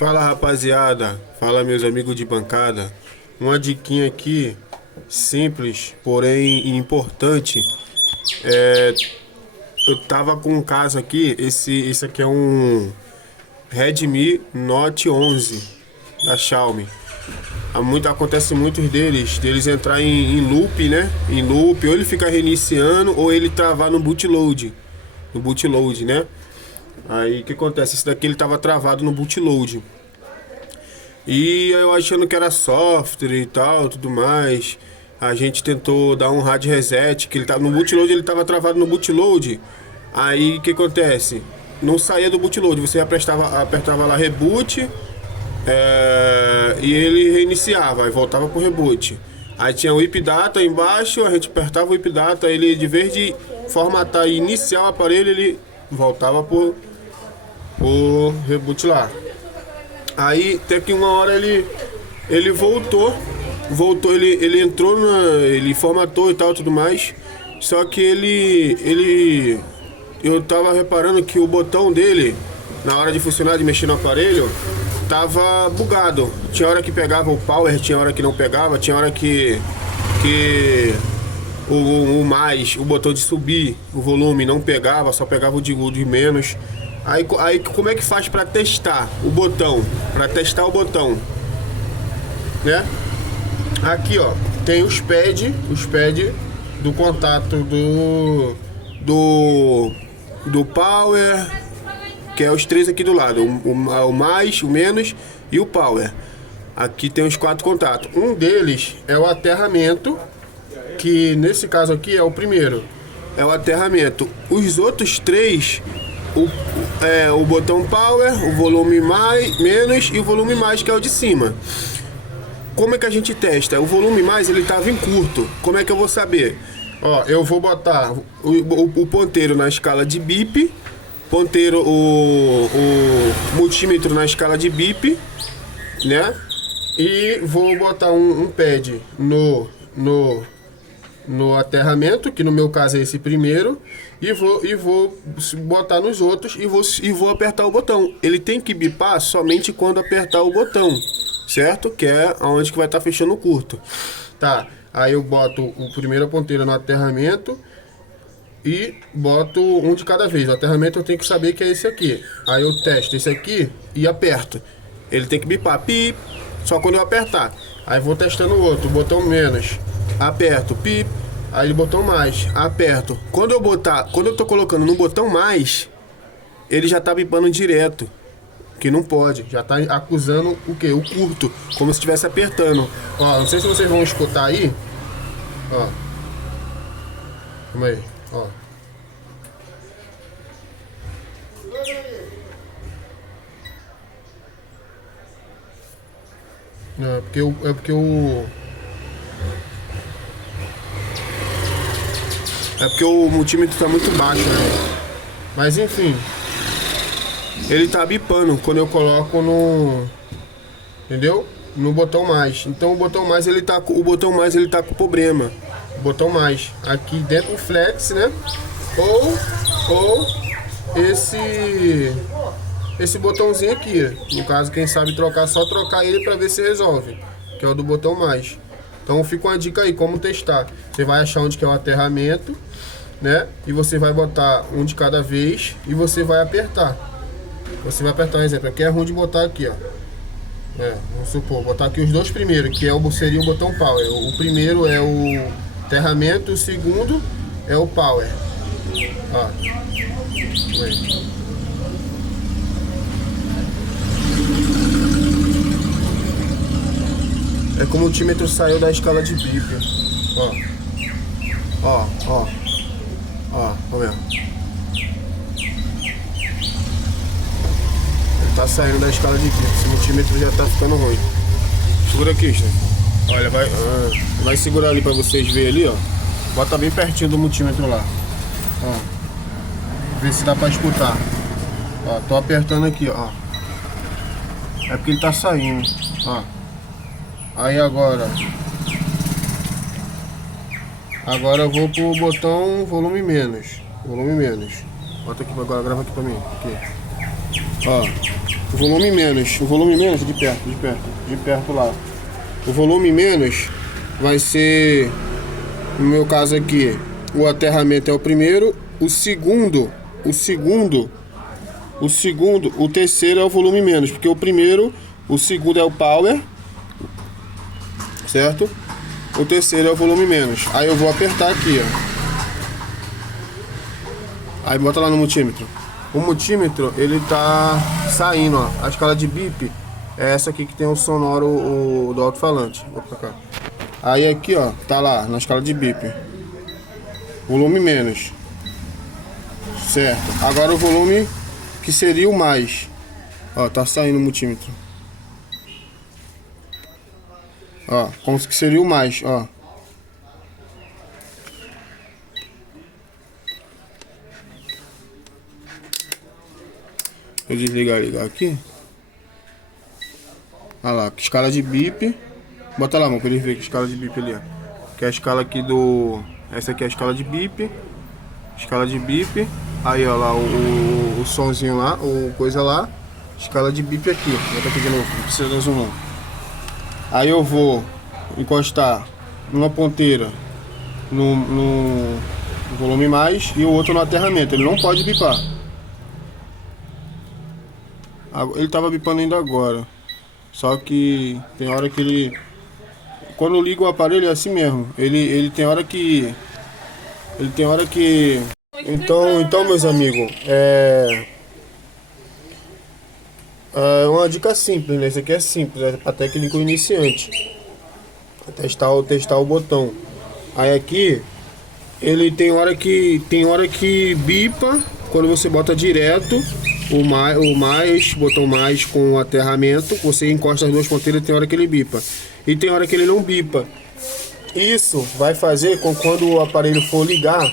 Fala rapaziada, fala meus amigos de bancada. Uma diquinha aqui, simples, porém importante. Eu tava com um caso aqui, esse aqui é um Redmi Note 11 da Xiaomi. Acontece muitos deles entrar em loop, né? Em loop, ou ele fica reiniciando, ou ele travar no bootload. No bootload, né? Aí o que acontece? Esse daqui ele tava travado no bootload. E eu achando que era software e tal, tudo mais. A gente tentou dar um hard reset, que ele tava no bootload, ele tava travado no bootload. Aí o que acontece? Não saía do bootload, você apertava lá reboot, e ele reiniciava, aí voltava pro reboot. Aí tinha o IP Data embaixo, a gente apertava o IP Data, ele de vez de formatar e iniciar o aparelho, ele voltava pro reboot lá. Aí até que uma hora ele voltou, ele entrou ele formatou e tal, tudo mais. Só que eu tava reparando que o botão dele, na hora de funcionar, de mexer no aparelho, tava bugado. Tinha hora que pegava o power, tinha hora que não pegava, tinha hora que o botão de subir o volume não pegava, só pegava o de menos. Aí como é que faz para testar o botão? Para testar o botão, né? Aqui, ó, tem os pads do contato do power, que é os três aqui do lado, o mais, o menos e o power. Aqui tem os 4 contatos. Um deles é o aterramento, que nesse caso aqui é o primeiro. É o aterramento. Os outros 3, o botão power, o volume mais, menos e o volume mais, que é o de cima. Como é que a gente testa? O volume mais, ele tava em curto. Como é que eu vou saber? Ó, eu vou botar o ponteiro na escala de bip, o multímetro na escala de bip, né? E vou botar um pad no aterramento, que no meu caso é esse primeiro, e vou botar nos outros e vou apertar o botão. Ele tem que bipar somente quando apertar o botão, certo? Que é onde que vai estar fechando o curto. Tá, aí eu boto o primeiro ponteiro no aterramento e boto um de cada vez. O aterramento eu tenho que saber que é esse aqui. Aí eu testo esse aqui e aperto. Ele tem que bipar, pip, só quando eu apertar. Aí vou testando o outro, botão menos, aperto, pip. Aí botão mais, aperto. Quando eu tô colocando no botão mais, ele já tá bipando direto. Que não pode, já tá acusando o quê? O curto, como se estivesse apertando. Ó, não sei se vocês vão escutar aí. Ó. Calma aí, ó. Não, é porque o multímetro tá muito baixo, né? Mas enfim, ele tá bipando quando eu coloco entendeu? No botão mais. Então o botão mais ele tá com problema. O botão mais aqui dentro do flex, né? Ou esse botãozinho aqui. No caso, quem sabe trocar, só trocar ele para ver se resolve, que é o do botão mais. Então fica uma dica aí, como testar. Você vai achar onde que é o aterramento, né? E você vai botar um de cada vez e você vai apertar. Você vai apertar, um exemplo, aqui é ruim de botar aqui, ó. Vamos supor, botar aqui os dois primeiros, que seria o botão power. O primeiro é o aterramento, o segundo é o power. Ó. É como o multímetro saiu da escala de bip. Ó, vamos ver. Ele tá saindo da escala de bip. Esse multímetro já tá ficando ruim. Segura aqui, Steph. Olha, vai segurar ali pra vocês verem ali, ó. Bota bem pertinho do multímetro lá. Ó. Ver se dá pra escutar. Ó, tô apertando aqui, ó. É porque ele tá saindo. Ó. Aí agora eu vou pro botão volume menos. Bota aqui agora, grava aqui pra mim. Aqui. Ó, o volume menos, de perto lá. O volume menos vai ser, no meu caso aqui, o aterramento é o primeiro, o terceiro é o volume menos, porque o segundo é o power, certo? O terceiro é o volume menos. Aí eu vou apertar aqui, ó. Aí bota lá no multímetro. O multímetro, ele tá saindo, ó. A escala de bip é essa aqui que tem o sonoro do alto-falante. Vou pra cá. Aí aqui, ó, tá lá na escala de bip. Volume menos. Certo. Agora o volume que seria o mais. Ó, tá saindo o multímetro. Ó, como que seria o mais, ó. Vou desligar e ligar aqui. Olha lá, escala de bip. Bota lá, mano, pra eles verem que escala de bip ali, ó. Que é a escala aqui do... Essa aqui é a escala de bip. Escala de bip. Aí, ó lá, o sonzinho lá, o coisa lá. Escala de bip aqui. Bota aqui de novo, não precisa dar zoom não. Aí eu vou encostar uma ponteira no volume mais e o outro no aterramento. Ele não pode bipar. Ele tava bipando ainda agora. Só que tem hora que ele... Quando eu ligo o aparelho é assim mesmo. Ele tem hora que... Então, meus amigos, é uma dica simples, né? Isso aqui é simples, é para técnico iniciante. Testar o botão. Aí aqui, ele tem hora que bipa quando você bota direto botão mais com o aterramento. Você encosta as duas ponteiras, tem hora que ele bipa. E tem hora que ele não bipa. Isso vai fazer com quando o aparelho for ligar,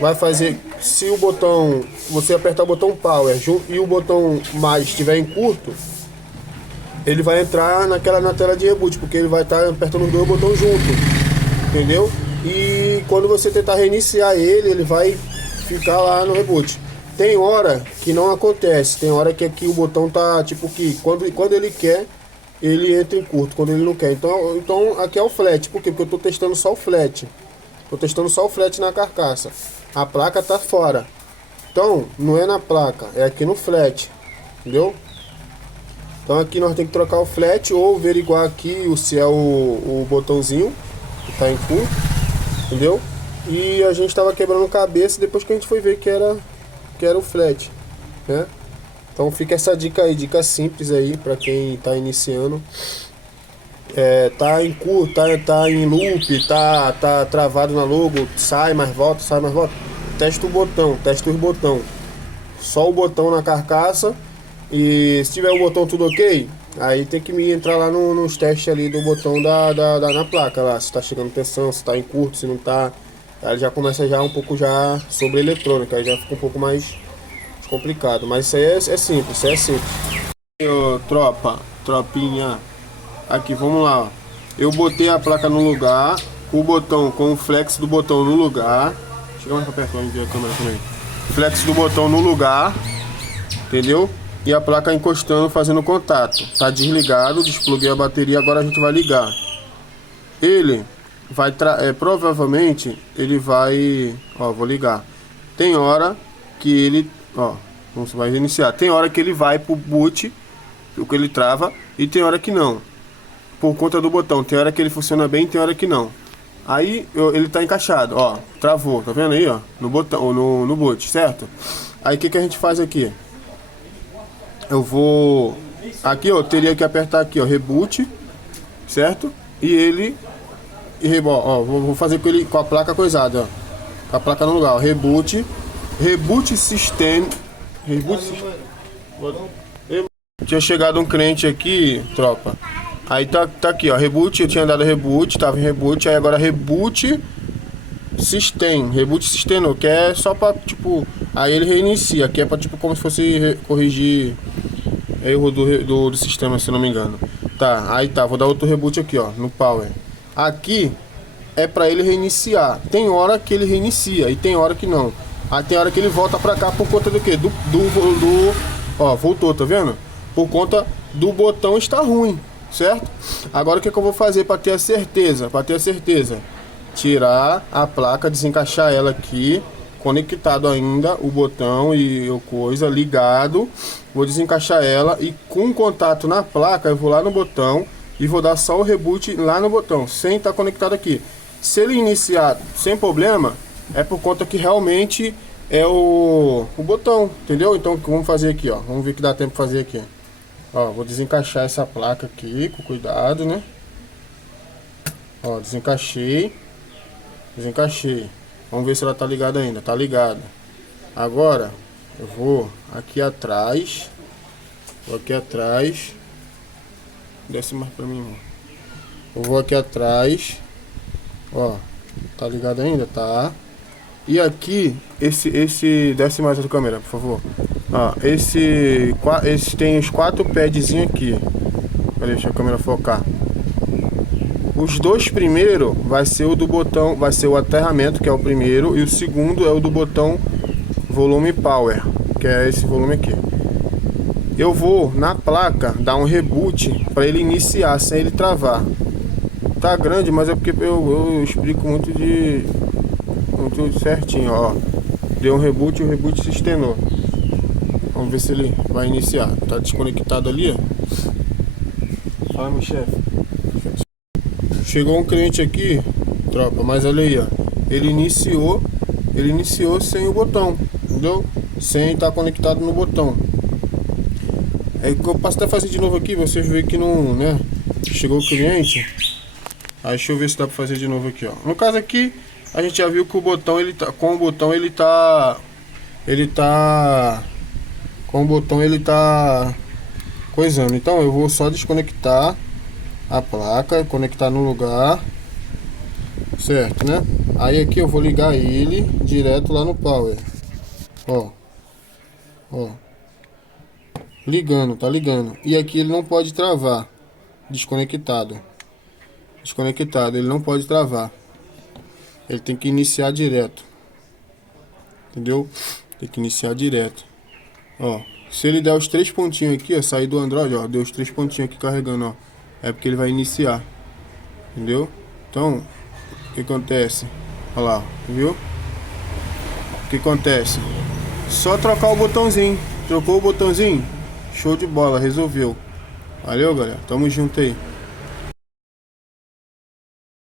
vai fazer, se o botão, você apertar o botão power e o botão mais estiver em curto, ele vai entrar na tela de reboot, porque ele vai estar apertando os dois botões junto, entendeu? E quando você tentar reiniciar ele vai ficar lá no reboot. Tem hora que não acontece, tem hora que aqui o botão tá tipo que quando ele quer, ele entra em curto, quando ele não quer. Então aqui é o flat, por quê? Porque eu tô testando só o flat. Tô testando só o flat na carcaça. A placa tá fora. Então, não é na placa, é aqui no flat. Entendeu? Então aqui nós temos que trocar o flat ou averiguar aqui se é o botãozinho que tá em curto. Entendeu? E a gente tava quebrando cabeça depois que a gente foi ver que era o flat, né? Então fica essa dica aí, dica simples aí para quem tá iniciando. Tá em curto, tá em loop, tá travado na logo, sai mais volta. Testa os botão. Só o botão na carcaça. E se tiver o botão tudo ok, aí tem que entrar lá nos testes ali do botão na placa lá, se tá chegando tensão, se tá em curto, se não tá. Aí já começa já um pouco já sobre eletrônica, aí já fica um pouco mais complicado. Mas isso aí é simples, isso aí é simples. Tropinha. Aqui, vamos lá, ó. Eu botei a placa no lugar, o botão com o flex do botão no lugar. Chega mais pra perto, vamos ver a câmera também. Flex do botão no lugar, entendeu? E a placa encostando, fazendo contato. Tá desligado, despluguei a bateria, agora a gente vai ligar. Ele vai, provavelmente, ele vai... Ó, vou ligar. Tem hora que ele... Ó, você vai reiniciar. Tem hora que ele vai pro boot, porque ele trava, e tem hora que não. Por conta do botão, tem hora que ele funciona bem, tem hora que não. Aí ele tá encaixado, ó, travou, tá vendo aí, ó, no botão, no boot, certo? Aí o que a gente faz aqui? Eu vou, aqui ó, teria que apertar aqui, ó, reboot, certo? Vou fazer com a placa coisada, ó, com a placa no lugar, ó, reboot system. Tinha chegado um cliente aqui, tropa. Aí tá aqui, ó, reboot, eu tinha dado reboot, tava em reboot, aí agora reboot system, não, que é só pra, tipo, aí ele reinicia, que é pra, tipo, como se fosse corrigir erro do sistema, se não me engano. Tá, aí tá, vou dar outro reboot aqui, ó, no power. Aqui é pra ele reiniciar, tem hora que ele reinicia e tem hora que não. Aí tem hora que ele volta pra cá por conta do quê? Ó, voltou, tá vendo? Por conta do botão estar ruim, certo? Agora o que eu vou fazer para ter a certeza? Para ter a certeza, tirar a placa, desencaixar ela aqui, conectado ainda o botão e o coisa ligado. Vou desencaixar ela e com contato na placa eu vou lá no botão e vou dar só o reboot lá no botão, sem estar conectado aqui. Se ele iniciar sem problema, é por conta que realmente é o botão, entendeu? Então vamos fazer aqui, ó. Vamos ver que dá tempo de fazer aqui. Ó, vou desencaixar essa placa aqui com cuidado, né? Ó, desencaixei. Desencaixei. Vamos ver se ela tá ligada ainda. Tá ligada. Agora eu vou aqui atrás. Vou aqui atrás. Desce mais pra mim, irmão. Eu vou aqui atrás. Ó, tá ligado ainda? Tá. E aqui, desce mais a câmera, por favor. Ó, esse tem os 4 padzinhos aqui. Deixa a câmera focar. Os 2 primeiros vai ser o do botão, vai ser o aterramento, que é o primeiro, e o segundo é o do botão volume power, que é esse volume aqui. Eu vou na placa dar um reboot para ele iniciar sem ele travar. Tá grande, mas é porque eu explico muito certinho, ó. Deu um reboot e o reboot se estendeu. Vamos ver se ele vai iniciar. Tá desconectado ali, ó. Fala, meu chefe. Chegou um cliente aqui, tropa, mas olha aí, ó. Ele iniciou sem o botão, entendeu? Sem estar conectado no botão. É que eu posso até fazer de novo aqui, vocês verem que não, né? Chegou o cliente. Aí deixa eu ver se dá pra fazer de novo aqui, ó. No caso aqui, a gente já viu que o botão, com o botão ele tá coisando. Então eu vou só desconectar a placa, conectar no lugar, certo, né? Aí aqui eu vou ligar ele direto lá no power. Ó. Ligando, tá ligando. E aqui ele não pode travar. Desconectado, ele não pode travar. Ele tem que iniciar direto. Entendeu? Tem que iniciar direto. Ó, se ele der os 3 pontinhos aqui, ó, sair do Android, ó, deu os 3 pontinhos aqui carregando, ó. É porque ele vai iniciar. Entendeu? Então, o que acontece? Olha lá, viu? O que acontece? Só trocar o botãozinho. Trocou o botãozinho? Show de bola, resolveu. Valeu, galera. Tamo junto aí.